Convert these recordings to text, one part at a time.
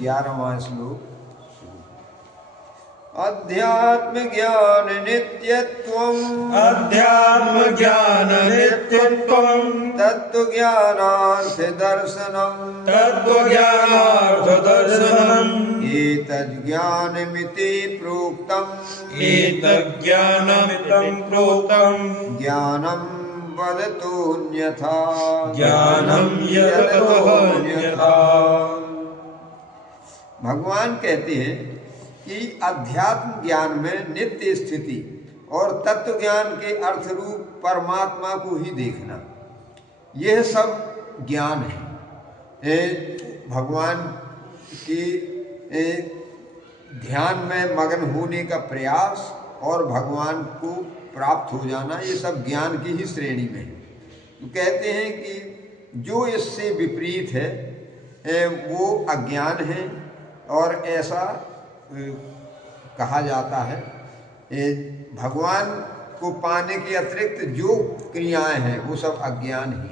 11वां श्लोक। अध्यात्म ज्ञान नित्यत्वम् अध्यात्म ज्ञान नित्यत्वम् तत्व ज्ञानार्थ दर्शनम् तत्व ज्ञानार्थ दर्शनम् एतज्ज्ञानमिति प्रोक्तम् एतज्ज्ञानमितं प्रोक्तम् ज्ञानं वदतोऽन्यथा ज्ञानं यततोऽन्यथा। भगवान कहते हैं कि अध्यात्म ज्ञान में नित्य स्थिति और तत्व ज्ञान के अर्थ रूप परमात्मा को ही देखना, यह सब ज्ञान है। भगवान की ध्यान में मग्न होने का प्रयास और भगवान को प्राप्त हो जाना, ये सब ज्ञान की ही श्रेणी में है। तो कहते हैं कि जो इससे विपरीत है वो अज्ञान है, और ऐसा कहा जाता है भगवान को पाने के अतिरिक्त जो क्रियाएं हैं वो सब अज्ञान ही है।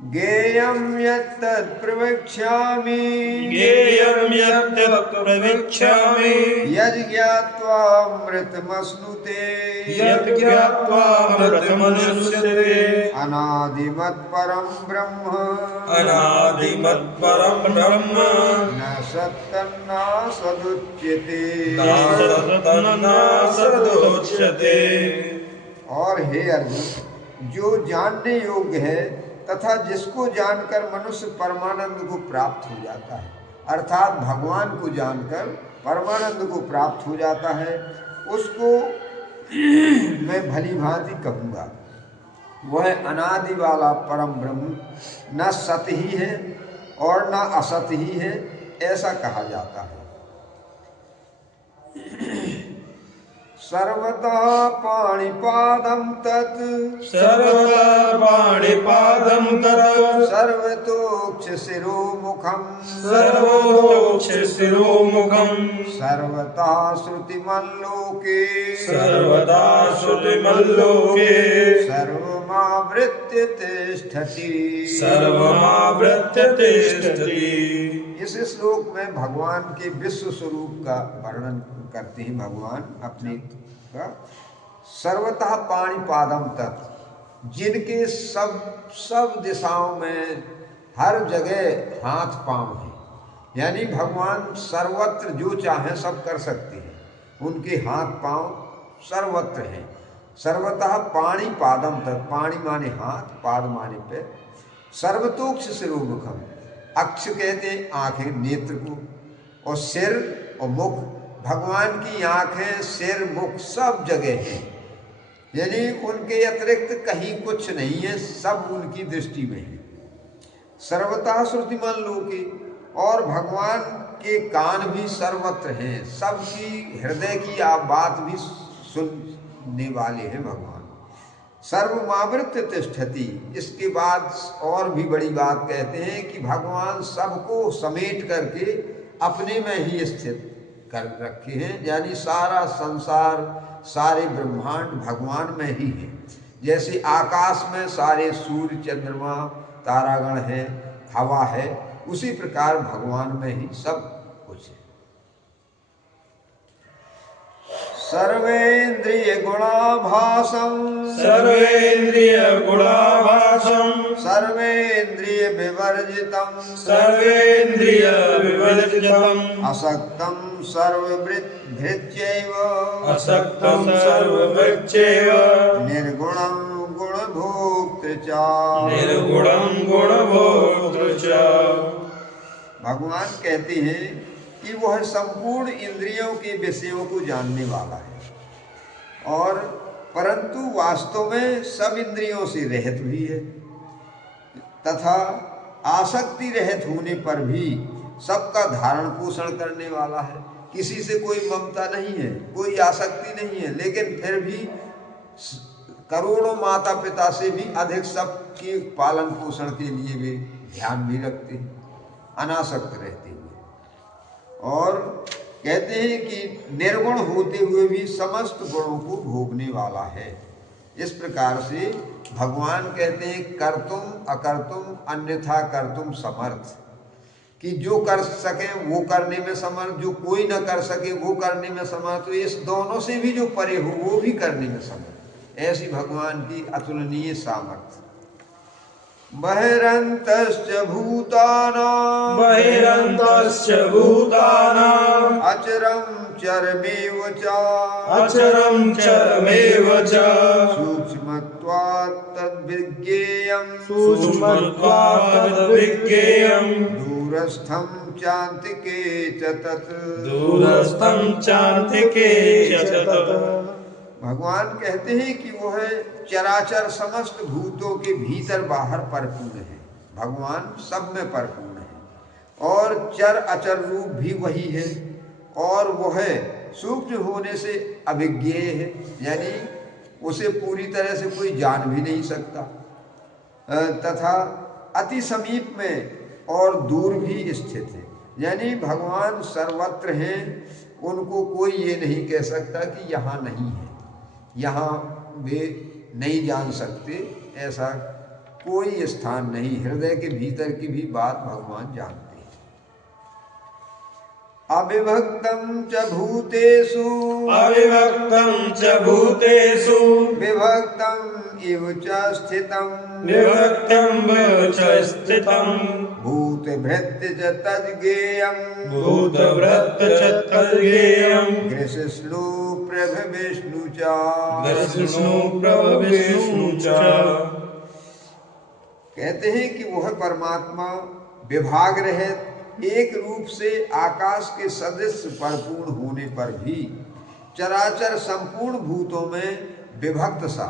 ज्ञेयं यत्तत् प्रवक्ष्यामि ज्ञेयं यत्तत् प्रवक्ष्यामि यज्ञात्वामृतमश्नुते यज्ञात्वामृतमश्नुते अनादिमत्परं ब्रह्म अनादिमत्परं ब्रह्म न सदुच्यते नासदुच्यते। और हे अर्जुन, जो जानने योग्य है तथा जिसको जानकर मनुष्य परमानंद को प्राप्त हो जाता है, अर्थात भगवान को जानकर परमानंद को प्राप्त हो जाता है, उसको मैं भली भांति कहूँगा वह अनादि वाला परम ब्रह्म न सत ही है और न असत ही है, ऐसा कहा जाता है। सर्वतः पाणिपादं तत् सर्वतः पाणिपादं तत् सर्वतोक्ष शिरोमुखम् सर्वतोक्ष शिरोमुखम् सर्वतः श्रुतिमल्लोके सर्वदा श्रुतिमल्लोके सर्वमावृत्य तिष्ठति सर्वमावृत्य तिष्ठति। इस श्लोक में भगवान के विश्व स्वरूप का वर्णन करते हैं। भगवान अपने का सर्वतः पाणिपादम तत्, जिनके सब दिशाओं में हर जगह हाथ पांव है, यानी भगवान सर्वत्र जो चाहे सब कर सकते हैं, उनके हाथ पांव सर्वत्र हैं। सर्वतः पाणिपादम तत्, पाणि माने हाथ, पाद माने पैर, सर्वतोक्ष शिरोमुखम, अक्ष कहते हैं आंखें, नेत्र को, और सिर और मुख, भगवान की आंखें, सिर, मुख सब जगह है, यानी उनके अतिरिक्त कहीं कुछ नहीं है, सब उनकी दृष्टि में है। सर्वतः श्रुतिमान लोके, और भगवान के कान भी सर्वत्र हैं, सबकी हृदय की आप बात भी सुनने वाले हैं भगवान। सर्वमावृत्य तिष्ठति, इसके बाद और भी बड़ी बात कहते हैं कि भगवान सबको समेट करके अपने में ही स्थित कर रखे हैं, यानी सारा संसार, सारे ब्रह्मांड भगवान में ही है। जैसे आकाश में सारे सूर्य, चंद्रमा, तारागण है, हवा है, उसी प्रकार भगवान में ही सब कुछ है। सर्वेन्द्रिय गुणाभासम सर्वेन्द्रिय गुणाभासम सर्वेन्द्रिय विवर्जितम सर्वेन्द्रिय विवर्जितम असक्तम सर्वभृत्यैव असक्तं सर्वभृत्यैव निर्गुणं गुणभोक्तृ च निर्गुणं गुणभोक्तृ च। भगवान कहते हैं कि वह संपूर्ण इंद्रियों के विषयों को जानने वाला है, और परंतु वास्तव में सब इंद्रियों से रहित भी है, तथा आसक्ति रहित होने पर भी सबका धारण पोषण करने वाला है। किसी से कोई ममता नहीं है, कोई आसक्ति नहीं है, लेकिन फिर भी करोड़ों माता पिता से भी अधिक सबके पालन पोषण के लिए वे ध्यान भी रखते हैं, अनासक्त रहते हुए। और कहते हैं कि निर्गुण होते हुए भी समस्त गुणों को भोगने वाला है, इस प्रकार से भगवान कहते हैं कर्तुम अकर्तुम अन्यथा कर्तुम समर्थ, कि जो कर सके वो करने में समर्थ, जो कोई न कर सके वो करने में समर्थ, तो इस दोनों से भी जो परे हो वो भी करने में समर्थ। ऐसी भगवान की अतुलनीय सामर्थ्य। बहिरन्तश्च भूतानां बहिरन्तश्च भूतानाम् अचरं चरमेव च अचरं चरमेव च सूक्ष्मत्वात् तद्विज्ञेयं सूक्ष्मत्वात् तद्विज्ञेयं दूरस्थं चान्तिके च तत्। दूरस्थं चान्तिके च तत्। भगवान कहते हैं कि वो है चराचर समस्त भूतों के भीतर बाहर परिपूर्ण है। भगवान सब में परिपूर्ण है और चर अचर रूप भी वही है, और वो है सूक्ष्म होने से अभिज्ञेय है, यानी उसे पूरी तरह से कोई जान भी नहीं सकता, तथा अति समीप में और दूर भी स्थित है। यानी भगवान सर्वत्र हैं, उनको कोई ये नहीं कह सकता कि यहाँ नहीं है, यहाँ वे नहीं जान सकते, ऐसा कोई स्थान नहीं। हृदय के भीतर की भी बात भगवान जानते हैं। अविभक्तं च भूतेषु अविभक्तं च भूतेषु विभक्तं इव च स्थितं विभक्तं च स्थितं भूतभृत्य च तज्ज्ञेयं भूतभृत्य च तज्ज्ञेयं ग्रसिष्णु प्रभविष्णु च ग्रसिष्णु प्रभविष्णु च। कहते हैं कि वह परमात्मा विभाग रहित एक रूप से आकाश के सदृश परिपूर्ण होने पर भी चराचर संपूर्ण भूतों में विभक्त सा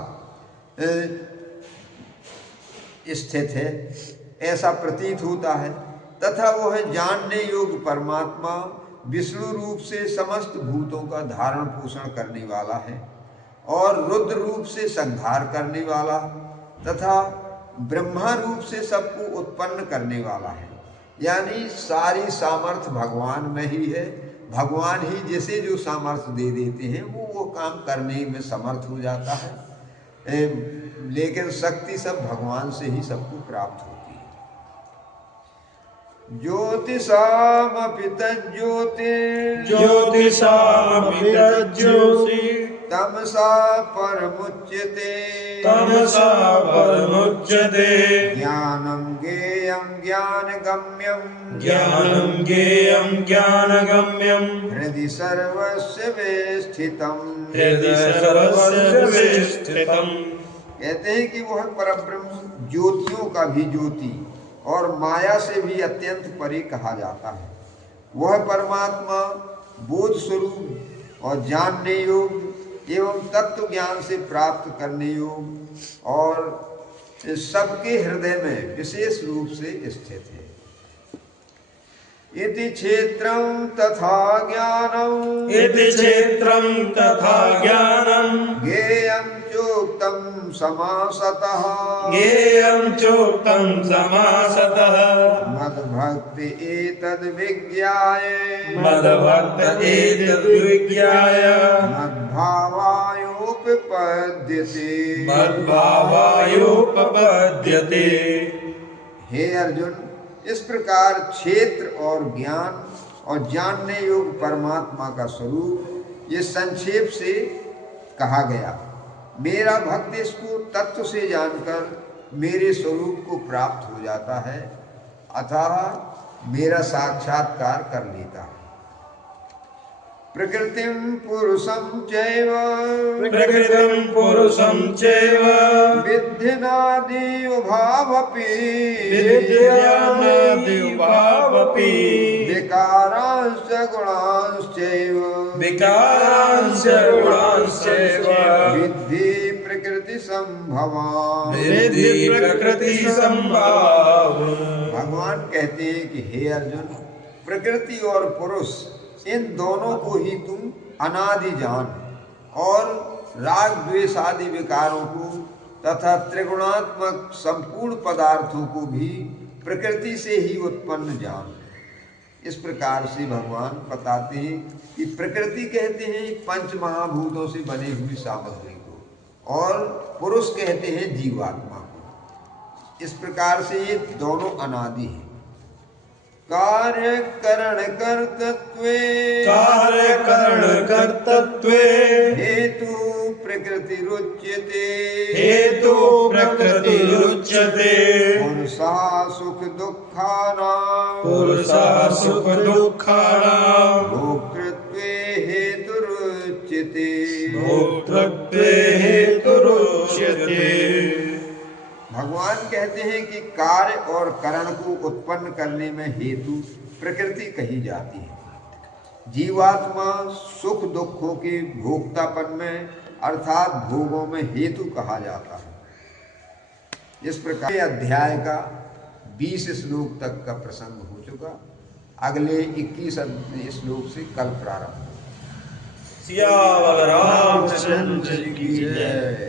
स्थित है, ऐसा प्रतीत होता है। तथा वह जानने योग्य परमात्मा विष्णु रूप से समस्त भूतों का धारण पोषण करने वाला है, और रुद्र रूप से संहार करने वाला, तथा ब्रह्मा रूप से सबको उत्पन्न करने वाला है। यानी सारी सामर्थ्य भगवान में ही है। भगवान ही जिसे जो सामर्थ्य दे देते हैं वो काम करने में समर्थ हो जाता है, लेकिन शक्ति सब भगवान से ही सबको प्राप्त होती है। ज्योतिषामपि तज्ज्योतिः ज्योतिषामपि तज्ज्योतिः तमसा परमुच्यते तमसा परमुच्यते ज्ञानं ज्ञेयं ज्ञानगम्यं ज्ञानं ज्ञेयं ज्ञानगम्यं हृदि सर्वस्य विस्थितं। हृदि सर्वस्य विस्थितं। कहते हैं कि वह परब्रह्म ज्योतियों का भी ज्योति और माया से भी अत्यंत परे कहा जाता है। वह परमात्मा बोध स्वरूप और जानने योग्य एवं तत्व ज्ञान से प्राप्त करने योग्य और सबके हृदय में विशेष रूप से स्थित है। इति क्षेत्रं तथा ज्ञानं इति क्षेत्रं तथा ज्ञानं ज्ञेयं चोक्तं समासतः ज्ञेयं चोक्तं समासतः मद्भक्ति एतद् विज्ञाय मद्भक्त एतद्विज्ञाय मद्भावायोपपद्यते। मद्भावायोपपद्यते। हे अर्जुन, इस प्रकार क्षेत्र और ज्ञान और जानने योग्य परमात्मा का स्वरूप ये संक्षेप से कहा गया। मेरा भक्त इसको तत्व से जानकर मेरे स्वरूप को प्राप्त हो जाता है, अतः मेरा साक्षात्कार कर लेता है। प्रकृतिं पुरुषं चैव प्रकृतिं पुरुषं चैव विद्यनादि उभावपि विद्यानादिभावपि विकारांश्च गुणांश्चैव विकारांश्च गुणांश्चैव विद्धि प्रकृति संभवान्। विद्धि प्रकृति संभाव। भगवान कहते हैं कि हे अर्जुन, प्रकृति और पुरुष इन दोनों को ही तुम अनादि जान, और राग द्वेष आदि विकारों को तथा त्रिगुणात्मक संपूर्ण पदार्थों को भी प्रकृति से ही उत्पन्न जान। इस प्रकार से भगवान बताते हैं कि प्रकृति कहते हैं पंच महाभूतों से बनी हुई सामग्री को, और पुरुष कहते हैं जीवात्मा को। इस प्रकार से ये दोनों अनादि हैं। कार्य करण कर्तृत्वे कार्य करण कर्तृत्वे हेतु प्रकृति रुच्यते हेतु प्रकृति रुच्यते पुरुषः सुख दुःखानां पुरुषः सुख दुःखानां भोक्तृत्वे हेतुरुच्यते भोक्तृत्वे हेतुरुच्यते। भगवान कहते हैं कि कार्य और करण को उत्पन्न करने में हेतु प्रकृति कही जाती है। जीवात्मा सुख दुखों के भोक्तापन में अर्थात भोगों में हेतु कहा जाता है। इस प्रकार अध्याय का 20 श्लोक तक का प्रसंग हो चुका। अगले 21 श्लोक से कल प्रारंभ। सियावर रामचंद्र जी की जय।